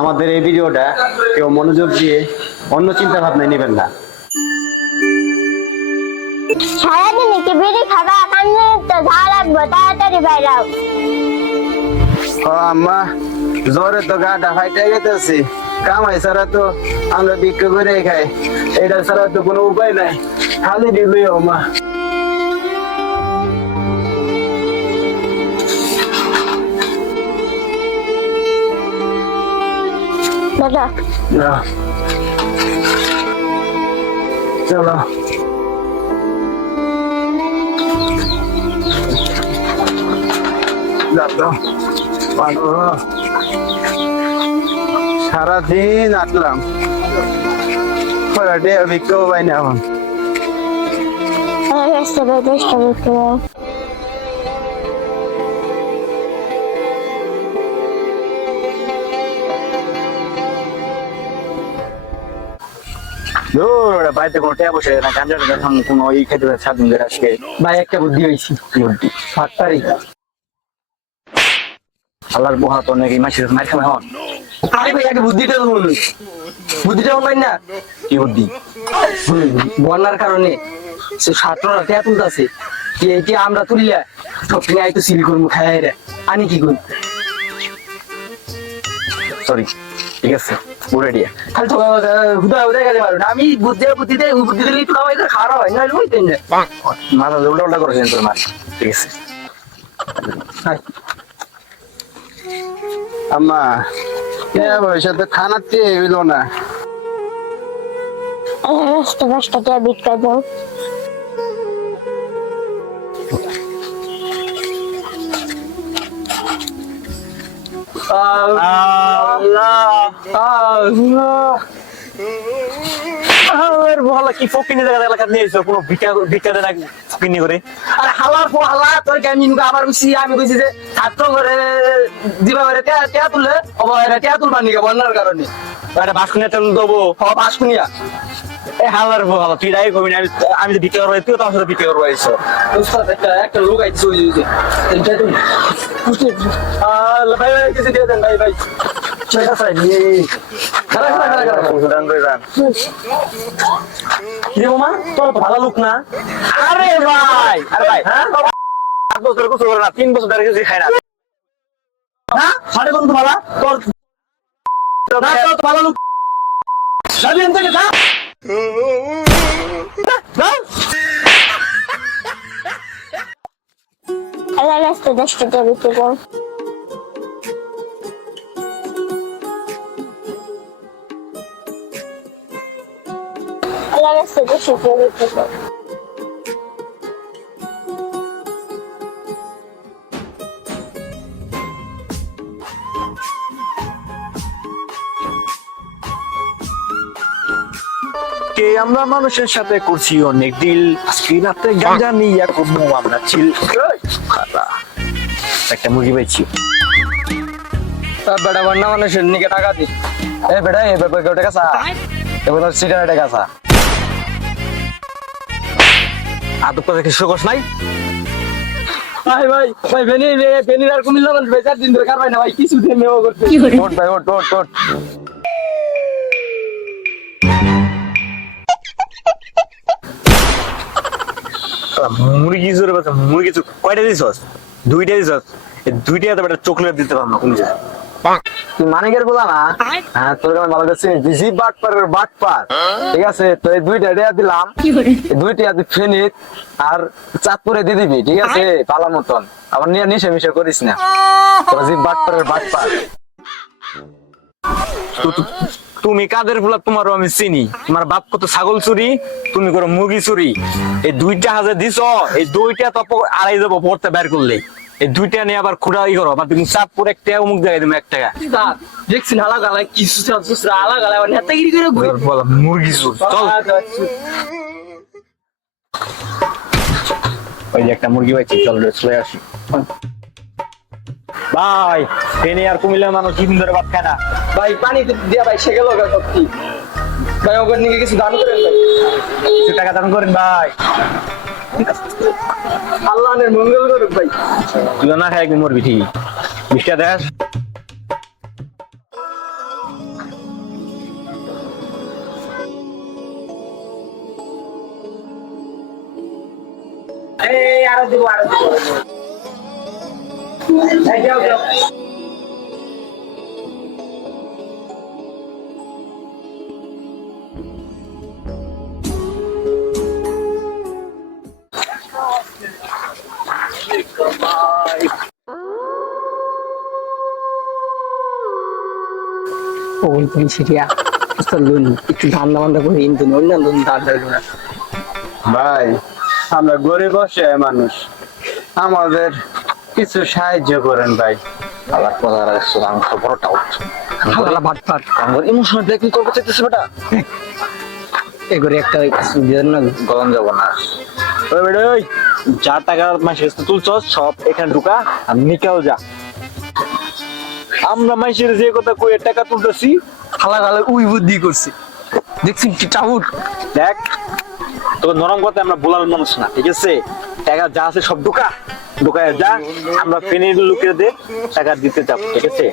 আমাদের এই ভিডিওটা কেউ মনোযোগ দিয়ে অন্য চিন্তা ভাবনায় নেবেন না। সারাদিন কি বিড়ি খাবা? কান্দে তো ঝাল লাগবে, তাড়াতাড়ি বাইরাও। আম্মা জ্বরে তো গাটা ফাইটে গেতেছি, কামাই ছাড়া তো আমরা বিক্রি করে খাই, এটা ছাড়া তো কোনো উপায় নাই, খালি দিবি মা। দাদা চলো সারাদিন আটলাম, বিক্রম পাই না এখন। বাড়িতে কোনো টেয়া বসে না, গাঞ্জা কোনো ই খেতে স্বাধীন করে আজকে ভাই একটা বুদ্ধি হয়েছি, বুদ্ধি 7 তারিখ। আল্লাহর পোহা তো নাকি মাসির মার খাবে হন। আরে ভাই একটা বুদ্ধিটা তো বলুন, বুদ্ধিটা বলবেন না? কি বুদ্ধি? বন্যার কারণে সে ছাত্ররা টেয়া তুলতেছে, কি আমরা তুলিয়া সব নিয়ে আইতো সিল করবো খাই রে, আনি কি করি? সরি, ঠিক আছে পুরো দিয়া খালি তো হুদা হুদা গেলে পারো না। আমি বুদ্ধি দিলে একটু খাওয়াই খাওয়া হয় না, বুঝতেন না? মাথা উল্টা উল্টা করেছেন তোর মা, ঠিক আছে। আম্মা সাথে খানার চেয়ে হইলো না। রাস্তা বিক্রি দাও। বলা কি ফকিনি জায়গা এলাকা নিয়ে এসো, কোনো ভিক্ষা দেয় না ফকিনি করে। আরে হালার পর হালা তোর আমি আবার আমি কইছি যে ছাত্র করে দিবা করে টেয়া তুলে টেয়া তুলবার নিকে বন্যার কারণে একটা বাসকুনিয়া তেল দেবো, বাসকুনিয়া। এই হালার ভালো তুই রাই কবি না, আমি তো ভিক্ষা করবো, তুই তো আমার সাথে ভিক্ষা করবো এসো। একটা লোক আইছে ভাই ভাই কিছু দিয়ে দেন ভাই ভাই। তোর তো ভালো লোক না। আরে ভাই, আরে ভাই, হ্যাঁ 5 বছর গোসল করে না, 3 বছর ধরে কিছু খাই না। হ্যাঁ সাড়ে কোন ভালো তোর ভালো লোক যাবি এখান থেকে, যা। রাস্তা 10টা বিক্রি দাও। রাস্তা 10টা বিক্রি দাও। কে আমরা মানুষের সাথে করছি অনেক দিল, আজকে রাতে গাঁজা নিয়ে করবো আমরা চিল। একটা মুরগি পাইছি। বেটা বন্যা মানুষের নিকে টাকা দি। এ বেটা এ ব্যাপার কেউ টাকা চা, এবার সিগারেট টাকা চা। আদব কথা কিছু কস নাই। ভাই ভাই ভাই ভেনির আর কুমিল্লা মানুষ বেচার দিন ধরে কারবাই না ভাই, কিছু দিন নেওয়া করতে। ওট ভাই ওট ওট ওট। মুরগি জোরে বাচ্চা, মুরগি কয়টা দিছস? 2টা দিছস। এই 2টা তো বেটা চকলেট দিতে পারবো না কোন যায়। তুই মানিকের বলা না? হ্যাঁ তোর আমি ভালো কাছে দিছি বাটপারের বাটপার, ঠিক আছে? তো এই 2টা দেয়া দিলাম, এই 2টা দি ফেনিত আর চাঁদপুরে দিয়ে দিবি, ঠিক আছে? পালা মতন আবার নিয়ে নিশে মিশে করিস না, তোর জি বাটপারের বাটপার। তুমি কাদের ফুলা, তোমারও আমি চিনি। তোমার বাপ কত ছাগল চুরি, তুমি করো মুরগি চুরি। এই 2টা হাজার দিছ, এই 2টা তো আড়াই যাবো পড়তে বের করলে। এই 2টা নিয়ে আবার খুঁড়া ই করো, আবার তুমি চাঁদপুর 1 টাকা অমুক জায়গায় তুমি 1 টাকা দেখছি হালা গালায় কিছু হালা গালায় নেতাগিরি করে ঘুরে বলো মুরগি চুর। চল ওই যে একটা মুরগি পাইছি, চল চলে আসি। ভাই ট্রেনে আর কুমিল্লার মানুষ দিন ধরে ভাত খায় না ভাই, পানি দিয়া ভাই সে গেল সত্যি ভাই, ওখান থেকে কিছু দান করেন ভাই, কিছু টাকা দান করেন ভাই, আল্লাহের মঙ্গল করুক ভাই। তুই না খাই একদিন মরবি ঠিক। 20টা দেশ এই আরো দিব এই যাও যাও ও তুমি সিরিয়া চলুন একটু ধান্দা বান্দা করে কিন্তু নইলাম ধান্দা হইল না। ভাই আমরা গরিব অসহায় মানুষ, আমাদের কিছু সাহায্য করেন ভাই। আবার কথা রাখছো আমি খবরটা উঠ হালালা ভাত ভাত আমার ইমোশনাল ব্ল্যাকমেল করতে চাইতেছে বেটা। এগুলো একটা ওই জন্য গলম যাব না। ওই বেটা ওই যা টাকা মাসের কাছে তুলছস সব এখানে ঢুকা আর নিকাও যা। আমরা মাসের যে কথা কই টাকা তুলতেছি হালা হালা উই বুদ্ধি করছে দেখছি কি টাউট দেখ, তোর নরম কথা আমরা বলার মানুষ না, ঠিক আছে? টাকা যা আছে সব ঢুকা ঢুকায় যা, আমরা ফেনীর লোকের দে টাকা দিতে যাব, ঠিক আছে?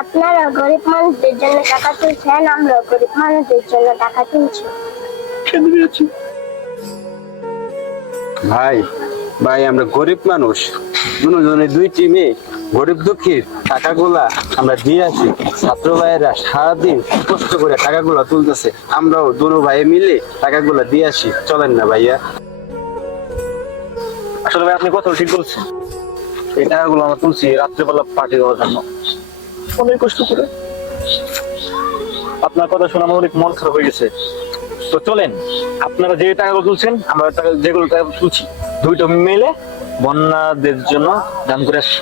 আপনারা গরিব মানুষদের জন্য টাকা তুলছেন, আমরা গরিব মানুষদের জন্য টাকা তুলছি। ভাই ভাই আমরা গরিব মানুষ, দুজনে দুই টিমে গরিব দুঃখীর টাকাগুলা আমরা দিয়ে আছি। ছাত্র ভাইয়েরা সারাদিন কষ্ট করে টাকাগুলা তুলতেছে, আমরাও দুনো ভাই মিলে টাকাগুলা দিয়ে আসি। চলেন না ভাইয়া। আসলে ভাই আপনি কথা ঠিক বলছেন, এই টাকাগুলো আমরা তুলছি রাত্রেবেলা পার্টি দেওয়ার জন্য, অনেক কষ্ট করে। আপনার কথা শুনে আমার অনেক মন খারাপ হয়ে গেছে। তো চলেন, আপনারা যে টাকাগুলো তুলছেন আমরা টাকা যেগুলো টাকা তুলছি দুইটা মিলে বন্যাদের জন্য দান করে আসি।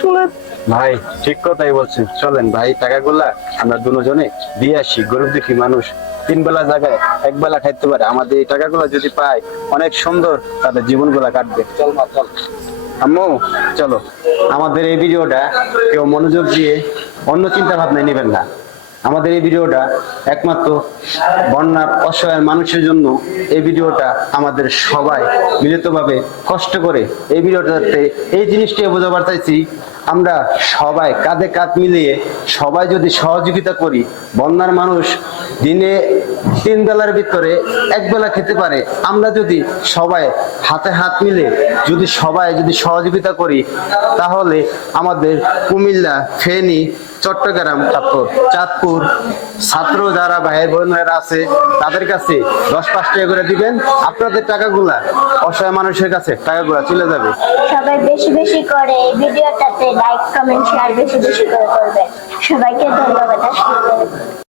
চলেন ভাই ঠিক কথাই বলছেন, চলেন ভাই টাকাগুলা আমরা দুজনে দিয়ে আসি। গরিব দুঃখী মানুষ তিন বেলা জায়গায় এক বেলা খাইতে পারে, আমাদের এই টাকাগুলা যদি পায় অনেক সুন্দর তাদের জীবনগুলা কাটবে। চল মা চল। আম্মু চলো। আমাদের এই ভিডিওটা কেউ মনোযোগ দিয়ে অন্য চিন্তা ভাবনায় নেবেন না। আমাদের এই ভিডিওটা একমাত্র বন্যার অসহায় মানুষের জন্য। এই ভিডিওটা আমাদের সবাই মিলিতভাবে কষ্ট করে এই ভিডিওটাতে এই জিনিসটাই বোঝাবার চাইছি, আমরা সবাই কাঁধে কাঁধ মিলিয়ে সবাই যদি সহযোগিতা করি, বন্যার মানুষ দিনে তিন বেলার ভিতরে এক বেলা খেতে পারে। আমরা যদি সবাই হাতে হাত মিলে সবাই সহযোগিতা করি, তাহলে আমাদের কুমিল্লা, ফেনী, চট্টগ্রাম, চাঁদপুর ছাত্র যারা ভাইয়ের বোনেরা আছে তাদের কাছে 10-5 টাকা করে দিবেন। আপনাদের টাকাগুলা অসহায় মানুষের কাছে টাকাগুলা চলে যাবে। সবাই বেশি বেশি করে এই ভিডিওটাতে লাইক কমেন্ট শেয়ার বেশি বেশি করে করবেন। সবাইকে ধন্যবাদ। আসসালামু আলাইকুম।